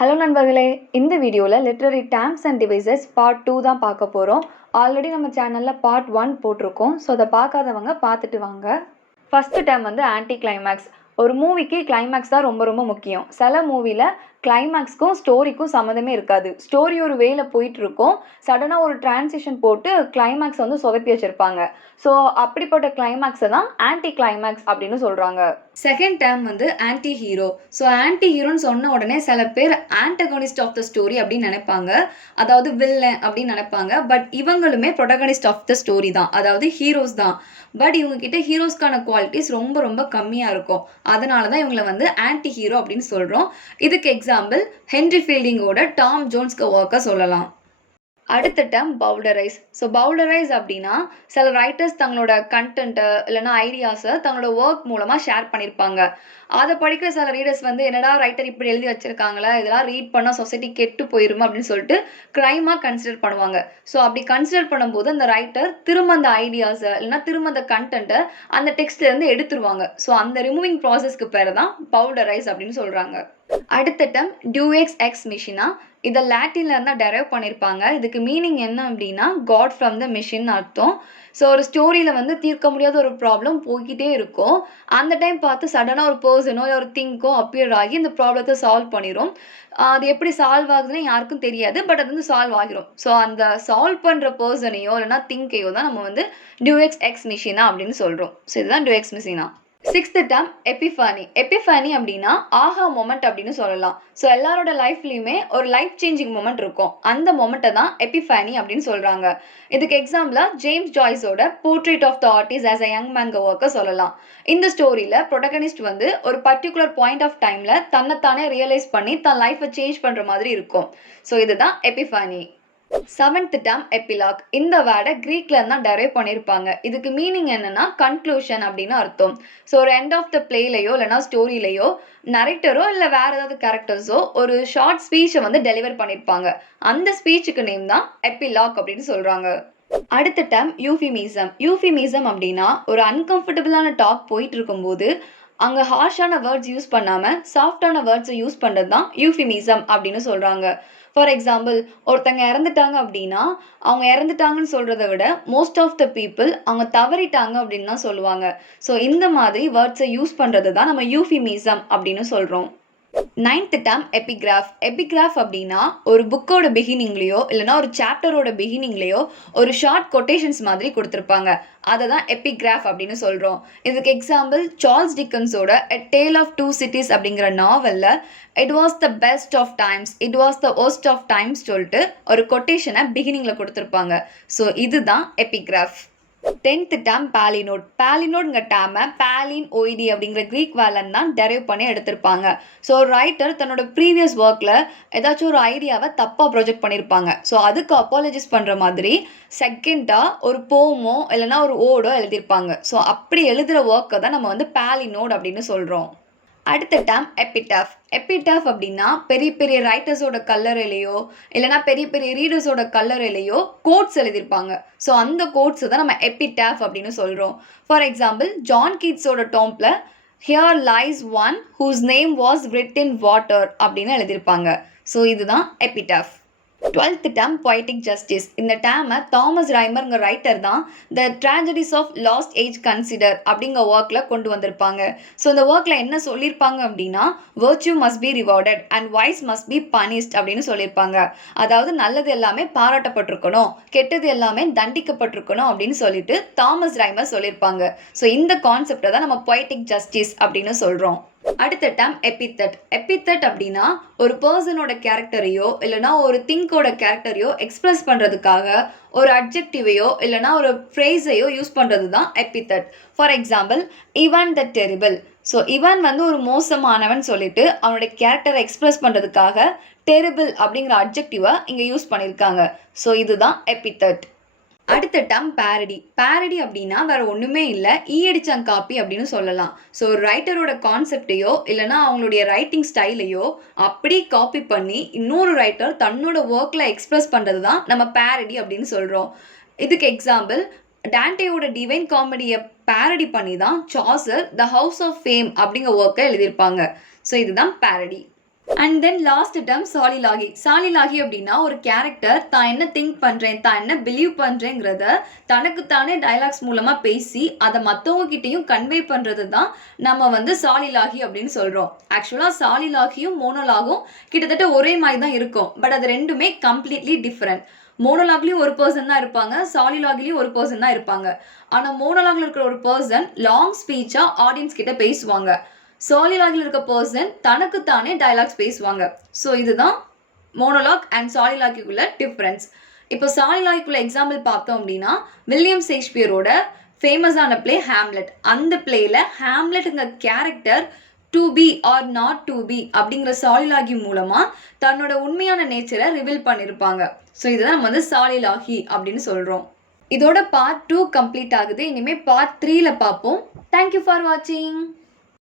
Hello நண்பர்களே, இந்த வீடியோவில் literary terms and devices part 2 தான் பார்க்க போகிறோம். ஆல்ரெடி நம்ம சேனலில் பார்ட் 1 போட்டிருக்கோம். ஸோ அதை பார்க்காதவங்க பார்த்துட்டு வாங்க. ஃபஸ்ட்டு டேர்ம் வந்து ஆன்டி கிளைமேக்ஸ். ஒரு மூவிக்கு கிளைமேக்ஸ் தான் ரொம்ப ரொம்ப முக்கியம். சில மூவியில் கிளைமேக்ஸ்க்கும் ஸ்டோரிக்கும் சம்மந்தமே இருக்காது. ஸ்டோரி ஒரு வேல போயிட்டு இருக்கும், சடனாக ஒரு டிரான்சிஷன் போட்டு கிளைமேக்ஸ் வந்து சொதப்பி வச்சுருப்பாங்க. ஸோ அப்படிப்பட்ட கிளைமேக்ஸை தான் ஆன்டி கிளைமேக்ஸ் அப்படின்னு சொல்கிறாங்க. செகண்ட் டேர்ம் வந்து ஆன்டி ஹீரோ. ஸோ ஆன்டி ஹீரோன்னு சொன்ன உடனே சில பேர் ஆன்டகனிஸ்ட் ஆஃப் த ஸ்டோரி அப்படின்னு நினைப்பாங்க, அதாவது வில்லன் அப்படின்னு நினைப்பாங்க. பட் இவங்களுமே ப்ரொட்டகனிஸ்ட் ஆஃப் த ஸ்டோரி தான், அதாவது ஹீரோஸ் தான். பட் இவங்க கிட்ட ஹீரோஸ்க்கான குவாலிட்டிஸ் ரொம்ப ரொம்ப கம்மியாக இருக்கும். அதனால தான் இவங்களை வந்து ஆன்டி ஹீரோ அப்படின்னு சொல்கிறோம். இதுக்கு எக்ஸாம்பிள் ஹென்ரி ஃபீல்டிங்கோட டாம் ஜோன்ஸ்க்கு ஒர்க்கை சொல்லலாம். அடுத்த டேர்ம் பவுல்டரைஸ். ஸோ பவுல்டரைஸ் அப்படின்னா சில ரைட்டர்ஸ் தங்களோட கண்டென்ட்டை இல்லைனா ஐடியாஸை தங்களோட ஒர்க் மூலமாக ஷேர் பண்ணியிருப்பாங்க. அதை படிக்கிற சில ரீடர்ஸ் வந்து என்னடா ரைட்டர் இப்படி எழுதி வச்சிருக்காங்களே, இதெல்லாம் ரீட் பண்ணால் சொசைட்டி கெட்டு போயிருமா அப்படின்னு சொல்லிட்டு க்ரைமாக கன்சிடர் பண்ணுவாங்க. ஸோ அப்படி கன்சிடர் பண்ணும்போது அந்த ரைட்டர் திரும்ப அந்த ஐடியாஸை இல்லைனா திரும்ப அந்த கண்டென்ட்டை அந்த டெக்ஸ்ட்லேருந்து எடுத்துருவாங்க. ஸோ அந்த ரிமூவிங் ப்ராசஸ்க்கு பேர் தான் பவுல்டரைஸ் அப்படின்னு சொல்கிறாங்க. அடுத்த டேர்ம் டியூஎக்ஸ் எக்ஸ் மிஷினா. இதை லாட்டின்ல இருந்தால் டெரைவ் பண்ணியிருப்பாங்க. இதுக்கு மீனிங் என்ன அப்படின்னா காட் ஃப்ரம் த மிஷின் அர்த்தம். ஸோ ஒரு ஸ்டோரியில் வந்து தீர்க்க முடியாத ஒரு ப்ராப்ளம் போய்கிட்டே இருக்கும். அந்த டைம் பார்த்து சடனாக ஒரு பர்சனோ இல்லை ஒரு திங்கோ அப்பியர் ஆகி இந்த ப்ராப்ளத்தை சால்வ் பண்ணிடும். அது எப்படி சால்வ் ஆகுதுன்னு யாருக்கும் தெரியாது, பட் அது வந்து சால்வ் ஆகிரும். ஸோ அந்த சால்வ் பண்ணுற பர்சனையோ இல்லைனா திங்கையோ தான் நம்ம வந்து டியூஎக்ஸ் எக்ஸ் மிஷினா அப்படின்னு சொல்கிறோம். ஸோ இதுதான் டியூஎக்ஸ் மிஷினா. Sixth term எபிஃபானி. எபிஃபானி அப்படின்னா ஆஹா மொமெண்ட் அப்படின்னு சொல்லலாம். ஸோ எல்லாரோட லைஃப்லையுமே ஒரு லைஃப் சேஞ்சிங் மொமெண்ட் இருக்கும். அந்த மொமெண்ட்டை தான் எபிஃபானி அப்படின்னு சொல்கிறாங்க. இதுக்கு எக்ஸாம்பிளாக ஜேம்ஸ் ஜாய்ஸோட portrait of the artist as a young man ஒர்க்கை சொல்லலாம். இந்த ஸ்டோரியில் ப்ரொட்டகனிஸ்ட் வந்து ஒரு பர்டிகுலர் பாயிண்ட் ஆஃப் டைமில் தன்னைத்தானே ரியலைஸ் பண்ணி தன் லைஃப்பை சேஞ்ச் பண்ணுற மாதிரி இருக்கும். ஸோ இதுதான் எபிஃபானி. Seventh term எப்பிலாக். இந்த வேர்டை கிரீக்ல இருந்தால் டெரைவ் பண்ணியிருப்பாங்க. இதுக்கு மீனிங் என்னன்னா கன்க்ளூஷன் அப்படின்னு அர்த்தம். ஸோ ஒரு எண்ட் ஆஃப் த பிளேலையோ இல்லைனா ஸ்டோரியிலையோ நரேட்டரோ இல்லை வேற ஏதாவது கேரக்டர்ஸோ ஒரு ஷார்ட் ஸ்பீச்சை வந்து டெலிவர் பண்ணியிருப்பாங்க. அந்த ஸ்பீச்சுக்கு நேம் தான் எப்பிலாக் அப்படின்னு சொல்றாங்க. அடுத்த டேர்ம் யூஃபிமிசம். யூஃபிமிசம் அப்படின்னா ஒரு அன்கம்ஃபர்டபுளான டாக் போயிட்டு இருக்கும்போது அங்கே ஹார்ஷான வேர்ட்ஸ் யூஸ் பண்ணாமல் சாஃப்டான வேர்ட்ஸை யூஸ் பண்ணுறது தான் யூஃபிமிசம் அப்படின்னு சொல்கிறாங்க. ஃபார் எக்ஸாம்பிள், ஒருத்தங்க இறந்துட்டாங்க அப்படின்னா அவங்க இறந்துட்டாங்கன்னு சொல்கிறத விட மோஸ்ட் ஆஃப் த பீப்புள் அவங்க தவறிட்டாங்க அப்படின்னு தான் சொல்லுவாங்க. ஸோ இந்த மாதிரி வேர்ட்ஸை யூஸ் பண்ணுறது தான் நம்ம யூஃபிமிசம் அப்படின்னு சொல்கிறோம். Ninth term epigraph. எபிகிராஃப் அப்படின்னா ஒரு புக்கோட பிகினிங்லேயோ இல்லைனா ஒரு சாப்டரோட பிகினிங்லேயோ ஒரு ஷார்ட் கொட்டேஷன்ஸ் மாதிரி கொடுத்துருப்பாங்க. அதை தான் எபிகிராஃப் அப்படின்னு சொல்கிறோம். இதுக்கு எக்ஸாம்பிள் சார்ல்ஸ் டிக்கன்ஸோட a tale of two cities அப்படிங்கிற நாவலில் it was the best of times, it was the worst of times சொல்லிட்டு ஒரு கொட்டேஷனை பிகினிங்கில் கொடுத்துருப்பாங்க. ஸோ இதுதான் எபிகிராஃப். 10th term பாலினோட். பாலினோட்ங்கிற டேர்மை பாலின் ஓய்டி அப்படிங்கிற க்ரீக் வேர்ட்லேருந்து தான் டெரைவ் பண்ணி எடுத்திருப்பாங்க. ஸோ ஒரு ரைட்டர் தன்னோட ப்ரீவியஸ் ஒர்க்கில் ஏதாச்சும் ஒரு ஐடியாவை தப்பாக ப்ரொஜெக்ட் பண்ணியிருப்பாங்க. ஸோ அதுக்கு அப்பாலஜைஸ் பண்ணுற மாதிரி செகண்டாக ஒரு போமோ இல்லைனா ஒரு ஓடோ எழுதியிருப்பாங்க. ஸோ அப்படி எழுதுகிற ஒர்க்கை தான் நம்ம வந்து பாலினோட் அப்படின்னு சொல்கிறோம். அடுத்த டேர்ம் எபிடாஃப். எபிடாஃப் அப்படின்னா பெரிய பெரிய ரைட்டர்ஸோட கல்லறையிலையோ இல்லைனா பெரிய பெரிய ரீடர்ஸோட கல்லறையிலையோ கோட்ஸ் எழுதியிருப்பாங்க. ஸோ அந்த கோட்ஸை தான் நம்ம எபிடாஃப் அப்படின்னு சொல்கிறோம். ஃபார் எக்ஸாம்பிள், ஜான் கீட்ஸோட டாம்பில் here lies one whose name was writ in water அப்படின்னு எழுதியிருப்பாங்க. ஸோ இதுதான் எபிடாஃப். 12th term poetic justice. இந்த டேர்மை தாமஸ் ரைமருங்க ரைட்டர் தான் the tragedies of last age consider அப்படிங்கிற ஒர்க்கில் கொண்டு வந்திருப்பாங்க. ஸோ இந்த ஒர்க்கில் என்ன சொல்லியிருப்பாங்க அப்படின்னா virtue must be rewarded and vice must be punished அப்படின்னு சொல்லியிருப்பாங்க. அதாவது நல்லது எல்லாமே பாராட்டப்பட்டிருக்கணும், கெட்டது எல்லாமே தண்டிக்கப்பட்டிருக்கணும் அப்படின்னு சொல்லிட்டு தாமஸ் ரைமர் சொல்லியிருப்பாங்க. ஸோ இந்த கான்செப்டை தான் நம்ம பொய்டிக் ஜஸ்டிஸ் அப்படின்னு சொல்கிறோம். அடுத்த டேர்ம் எபித்தட். எபித்தட் அப்படின்னா ஒரு பர்சனோட கேரக்டரையோ இல்லைனா ஒரு திங்கோட கேரக்டரையோ எக்ஸ்பிரஸ் பண்ணுறதுக்காக ஒரு அட்ஜெக்டிவையோ இல்லைனா ஒரு ஃப்ரேஸையோ யூஸ் பண்ணுறது தான் எபித்தட். ஃபார் எக்ஸாம்பிள், இவன் த டெரிபிள். ஸோ இவன் வந்து ஒரு மோசமானவன் சொல்லிட்டு அவனுடைய கேரக்டரை எக்ஸ்பிரஸ் பண்ணுறதுக்காக டெரிபிள் அப்படிங்கிற அட்ஜெக்டிவை இங்கே யூஸ் பண்ணியிருக்காங்க. ஸோ இதுதான் எபித்தட். அடுத்த டேர்ம் பேரடி. பேரடி அப்படின்னா வேற ஒன்றுமே இல்லை, ஈயடிச்சாங் காப்பி அப்படின்னு சொல்லலாம். ஸோ ஒரு ரைட்டரோட கான்செப்டையோ இல்லைனா அவங்களுடைய ரைட்டிங் ஸ்டைலையோ அப்படி காப்பி பண்ணி இன்னொரு ரைட்டர் தன்னோட ஒர்க்கில் எக்ஸ்பிரஸ் பண்ணுறது தான் நம்ம பேரடி அப்படின்னு சொல்கிறோம். இதுக்கு எக்ஸாம்பிள், டான்டேயோட டிவைன் காமெடியை பேரடி பண்ணி தான் Chaucer the house of fame அப்படிங்கிற ஒர்க்கை எழுதியிருப்பாங்க. ஸோ இதுதான் parody. And then last term soliloquy. Soliloquy அப்படின்னா ஒரு கேரக்டர் தான் என்ன திங்க் பண்ணுறேன், தான் என்ன பிலீவ் பண்ணுறேங்கிறத தனக்குத்தானே டயலாக்ஸ் மூலமாக பேசி அதை மற்றவங்க கிட்டேயும் கன்வே பண்ணுறது தான் நம்ம வந்து சாலிலாகி அப்படின்னு சொல்கிறோம். ஆக்சுவலாக சாலிலாகியும் மோனோலாகும் கிட்டத்தட்ட ஒரே மாதிரி தான் இருக்கும். பட் அது ரெண்டுமே கம்ப்ளீட்லி டிஃப்ரெண்ட். மோனோலாக்லேயும் ஒரு பர்சன் தான் இருப்பாங்க, சாலிலாக்லேயும் ஒரு பர்சன் தான் இருப்பாங்க. ஆனால் மோனோலாகில் இருக்கிற ஒரு பர்சன் லாங் ஸ்பீச்சாக ஆடியன்ஸ் கிட்ட பேசுவாங்க. சாலிலாகில் இருக்க பர்சன் தனக்குத்தானே டயலாக்ஸ் பேசுவாங்க. ஸோ இதுதான் மோனோலாக் அண்ட் சாலிலாகிக்குள்ள டிஃப்ரென்ஸ். இப்போ சாலிலாகிக்குள்ள எக்ஸாம்பிள் பார்த்தோம் அப்படின்னா வில்லியம் ஷேக்ஸ்பியரோட ஃபேமஸான பிளே ஹேம்லெட். அந்த பிளேயில் ஹேம்லெட்டுங்கிற character to be or not to be அப்படிங்கிற சாலிலாகி மூலமாக தன்னோட உண்மையான நேச்சரை ரிவீல் பண்ணியிருப்பாங்க. ஸோ இதுதான் நம்ம வந்து சாலிலாகி அப்படின்னு சொல்கிறோம். இதோட பார்ட் 2 கம்ப்ளீட் ஆகுது. இனிமேல் பார்ட் 3ல பார்ப்போம். தேங்க்யூ ஃபார் வாட்சிங்.